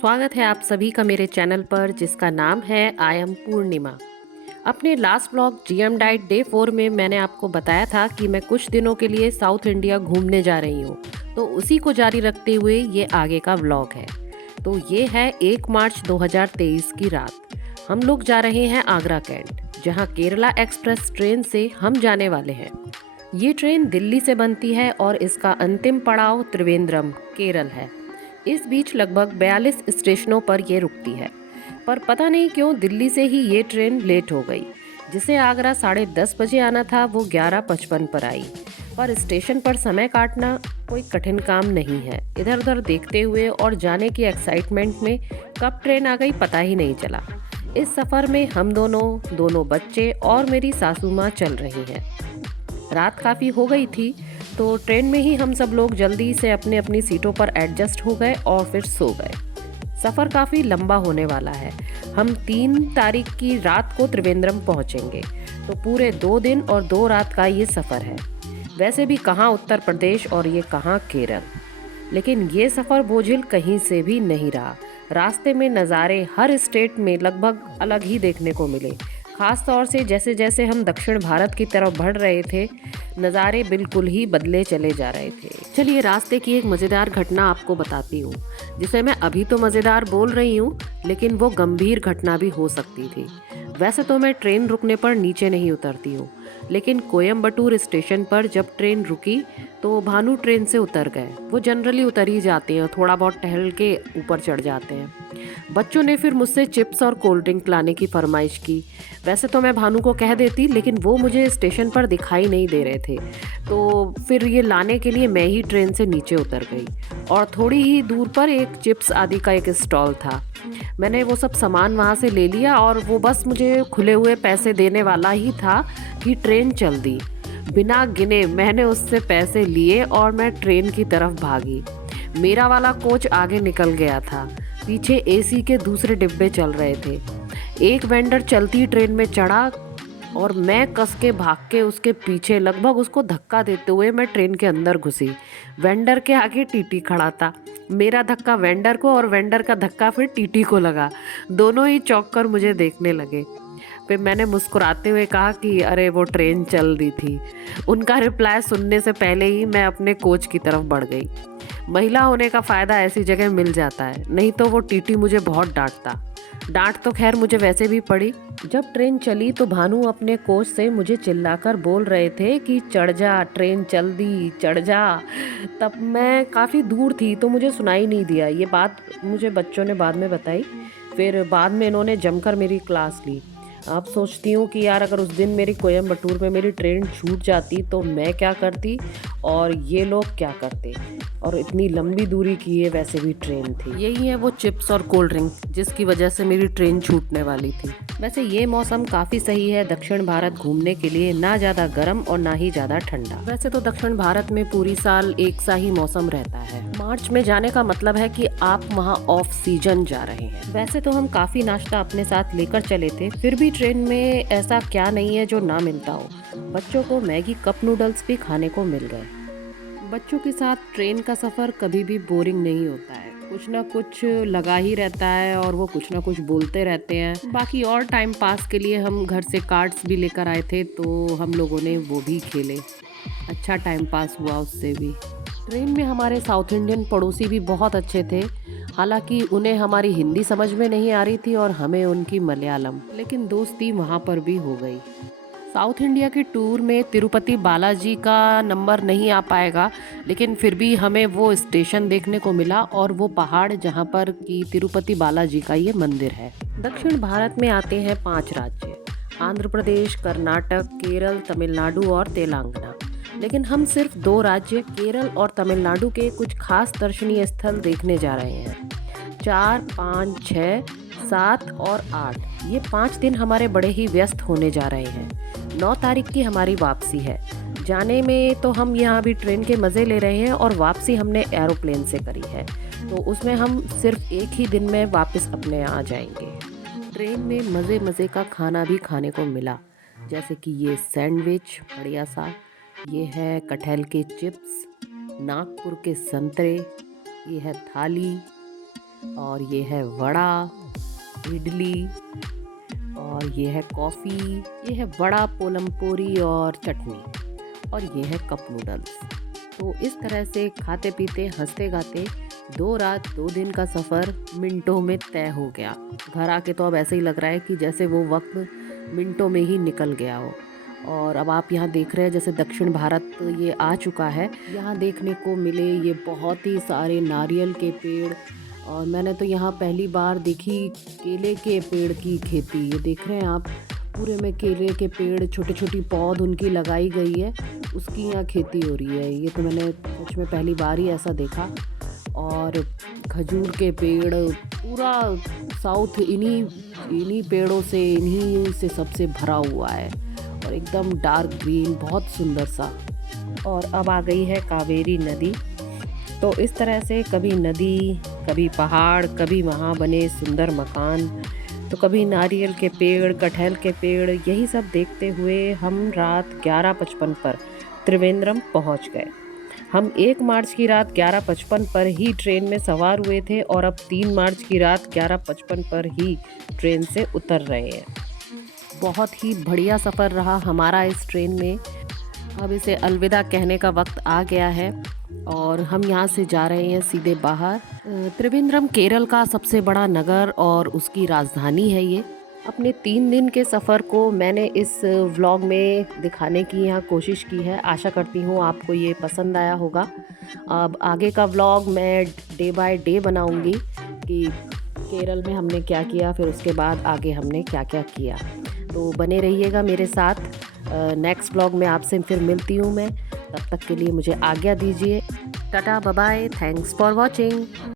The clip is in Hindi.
स्वागत है आप सभी का मेरे चैनल पर जिसका नाम है आई एम पूर्णिमा। अपने last blog GM diet day 4 में मैंने आपको बताया था कि मैं कुछ दिनों के लिए साउथ इंडिया घूमने जा रही हूँ, तो उसी को जारी रखते हुए ये आगे का व्लॉग है। तो ये है 1 मार्च 2023 की रात। हम लोग जा रहे हैं आगरा कैंट, जहाँ केरला एक्सप्रेस ट्रेन से हम जाने वाले हैं। ये ट्रेन दिल्ली से बनती है और इसका अंतिम पड़ाव त्रिवेंद्रम केरल है। इस बीच लगभग 42 स्टेशनों पर ये रुकती है, पर पता नहीं क्यों दिल्ली से ही ये ट्रेन लेट हो गई। जिसे आगरा 10:30 बजे आना था वो 11:55 पर आई। पर स्टेशन पर समय काटना कोई कठिन काम नहीं है। इधर उधर देखते हुए और जाने की एक्साइटमेंट में कब ट्रेन आ गई पता ही नहीं चला। इस सफ़र में हम दोनों बच्चे और मेरी सासू माँ चल रही हैं। रात काफ़ी हो गई थी, तो ट्रेन में ही हम सब लोग जल्दी से अपनी अपनी सीटों पर एडजस्ट हो गए और फिर सो गए। सफ़र काफ़ी लंबा होने वाला है। हम 3 तारीख की रात को त्रिवेंद्रम पहुंचेंगे, तो पूरे 2 दिन और 2 रात का ये सफ़र है। वैसे भी कहाँ उत्तर प्रदेश और ये कहाँ केरल, लेकिन ये सफ़र बोझिल कहीं से भी नहीं रहा। रास्ते में नज़ारे हर स्टेट में लगभग अलग ही देखने को मिले। खास तौर से जैसे जैसे हम दक्षिण भारत की तरफ बढ़ रहे थे, नज़ारे बिल्कुल ही बदले चले जा रहे थे। चलिए रास्ते की एक मज़ेदार घटना आपको बताती हूँ, जिसे मैं अभी तो मज़ेदार बोल रही हूँ, लेकिन वो गंभीर घटना भी हो सकती थी। वैसे तो मैं ट्रेन रुकने पर नीचे नहीं उतरती हूँ, लेकिन कोयम्बटूर स्टेशन पर जब ट्रेन रुकी तो भानु ट्रेन से उतर गए। वो जनरली उतर ही जाते हैं, थोड़ा बहुत टहल के ऊपर चढ़ जाते हैं। बच्चों ने फिर मुझसे चिप्स और कोल्ड ड्रिंक लाने की फरमाइश की। वैसे तो मैं भानु को कह देती, लेकिन वो मुझे स्टेशन पर दिखाई नहीं दे रहे थे, तो फिर ये लाने के लिए मैं ही ट्रेन से नीचे उतर गई। और थोड़ी ही दूर पर एक चिप्स आदि का एक स्टॉल था। मैंने वो सब सामान वहाँ से ले लिया और वो बस मुझे खुले हुए पैसे देने वाला ही था कि ट्रेन चल दी। बिना गिने मैंने उससे पैसे लिए और मैं ट्रेन की तरफ भागी। मेरा वाला कोच आगे निकल गया था, पीछे एसी के दूसरे डिब्बे चल रहे थे। एक वेंडर चलती ट्रेन में चढ़ा और मैं कस के भाग के उसके पीछे, लगभग उसको धक्का देते हुए मैं ट्रेन के अंदर घुसी। वेंडर के आगे टीटी खड़ा था। मेरा धक्का वेंडर को और वेंडर का धक्का फिर टीटी को लगा। दोनों ही चौंक कर मुझे देखने लगे। फिर मैंने मुस्कुराते हुए कहा कि अरे वो ट्रेन चल रही थी। उनका रिप्लाई सुनने से पहले ही मैं अपने कोच की तरफ बढ़ गई। महिला होने का फ़ायदा ऐसी जगह मिल जाता है, नहीं तो वो टीटी मुझे बहुत डांटता। डांट तो खैर मुझे वैसे भी पड़ी। जब ट्रेन चली तो भानु अपने कोच से मुझे चिल्लाकर बोल रहे थे कि चढ़ जा, ट्रेन चल दी, चढ़ जा। तब मैं काफ़ी दूर थी तो मुझे सुनाई नहीं दिया। ये बात मुझे बच्चों ने बाद में बताई। फिर बाद में इन्होंने जमकर मेरी क्लास ली। अब सोचती हूँ कि यार अगर उस दिन मेरी कोयम्बटूर में मेरी ट्रेन छूट जाती तो मैं क्या करती और ये लोग क्या करते। और इतनी लंबी दूरी की ये वैसे भी ट्रेन थी। यही है वो चिप्स और कोल्ड ड्रिंक जिसकी वजह से मेरी ट्रेन छूटने वाली थी। वैसे ये मौसम काफ़ी सही है दक्षिण भारत घूमने के लिए, ना ज़्यादा गर्म और ना ही ज़्यादा ठंडा। वैसे तो दक्षिण भारत में पूरी साल एक सा ही मौसम रहता है। मार्च में जाने का मतलब है कि आप वहाँ ऑफ सीजन जा रहे हैं। वैसे तो हम काफ़ी नाश्ता अपने साथ लेकर चले थे, फिर भी ट्रेन में ऐसा क्या नहीं है जो ना मिलता हो। बच्चों को मैगी कप नूडल्स भी खाने को मिल गए। बच्चों के साथ ट्रेन का सफ़र कभी भी बोरिंग नहीं होता है। कुछ ना कुछ लगा ही रहता है और वो कुछ ना कुछ बोलते रहते हैं। बाकी और टाइम पास के लिए हम घर से कार्ड्स भी लेकर आए थे, तो हम लोगों ने वो भी खेले। अच्छा टाइम पास हुआ उससे भी। ट्रेन में हमारे साउथ इंडियन पड़ोसी भी बहुत अच्छे थे। हालांकि उन्हें हमारी हिंदी समझ में नहीं आ रही थी और हमें उनकी मलयालम, लेकिन दोस्ती वहाँ पर भी हो गई। साउथ इंडिया के टूर में तिरुपति बालाजी का नंबर नहीं आ पाएगा, लेकिन फिर भी हमें वो स्टेशन देखने को मिला और वो पहाड़ जहाँ पर कि तिरुपति बालाजी का ये मंदिर है। दक्षिण भारत में आते हैं 5 राज्य: आंध्र प्रदेश, कर्नाटक, केरल, तमिलनाडु और तेलंगाना। लेकिन हम सिर्फ 2 राज्य केरल और तमिलनाडु के कुछ खास दर्शनीय स्थल देखने जा रहे हैं। 4, 5, 6, 7 और 8 ये 5 दिन हमारे बड़े ही व्यस्त होने जा रहे हैं। 9 तारीख की हमारी वापसी है। जाने में तो हम यहाँ भी ट्रेन के मज़े ले रहे हैं और वापसी हमने एरोप्लेन से करी है, तो उसमें हम सिर्फ एक ही दिन में वापस अपने यहाँ आ जाएंगे। ट्रेन में मज़े मज़े का खाना भी खाने को मिला, जैसे कि ये सैंडविच बढ़िया सा, ये है कटहल के चिप्स, नागपुर के संतरे, ये है थाली, और ये है वड़ा, इडली, और ये है कॉफ़ी, ये है वड़ा, पोलमपोरी और चटनी, और ये है कप नूडल्स। तो इस तरह से खाते पीते हंसते गाते 2 रात 2 दिन का सफ़र मिनटों में तय हो गया। घर आके तो अब ऐसे ही लग रहा है कि जैसे वो वक्त मिनटों में ही निकल गया हो। और अब आप यहाँ देख रहे हैं जैसे दक्षिण भारत ये आ चुका है। यहाँ देखने को मिले ये बहुत ही सारे नारियल के पेड़, और मैंने तो यहाँ पहली बार देखी केले के पेड़ की खेती। ये देख रहे हैं आप, पूरे में केले के पेड़, छोटी छोटी पौध उनकी लगाई गई है, उसकी यहाँ खेती हो रही है। ये तो मैंने सच में पहली बार ही ऐसा देखा। और खजूर के पेड़, पूरा साउथ इन्हीं इन्हीं पेड़ों से, इन्हीं से सबसे भरा हुआ है, और एकदम डार्क ग्रीन, बहुत सुंदर सा। और अब आ गई है कावेरी नदी। तो इस तरह से कभी नदी, कभी पहाड़, कभी वहाँ बने सुंदर मकान, तो कभी नारियल के पेड़, कटहल के पेड़, यही सब देखते हुए हम रात 11:55 पर त्रिवेंद्रम पहुँच गए। हम 1 मार्च की रात 11:55 पर ही ट्रेन में सवार हुए थे, और अब 3 मार्च की रात 11:55 पर ही ट्रेन से उतर रहे हैं। बहुत ही बढ़िया सफ़र रहा हमारा इस ट्रेन में। अब इसे अलविदा कहने का वक्त आ गया है, और हम यहाँ से जा रहे हैं सीधे बाहर। त्रिवेंद्रम केरल का सबसे बड़ा नगर और उसकी राजधानी है ये। अपने 3 दिन के सफ़र को मैंने इस व्लॉग में दिखाने की यहाँ कोशिश की है। आशा करती हूँ आपको ये पसंद आया होगा। अब आगे का व्लॉग मैं डे बाय डे बनाऊँगी कि केरल में हमने क्या किया, फिर उसके बाद आगे हमने क्या क्या किया। तो बने रहिएगा मेरे साथ। नेक्स्ट व्लॉग में आपसे फिर मिलती हूँ मैं। तब तक के लिए मुझे आज्ञा दीजिए। Tata, bye bye, thanks for watching.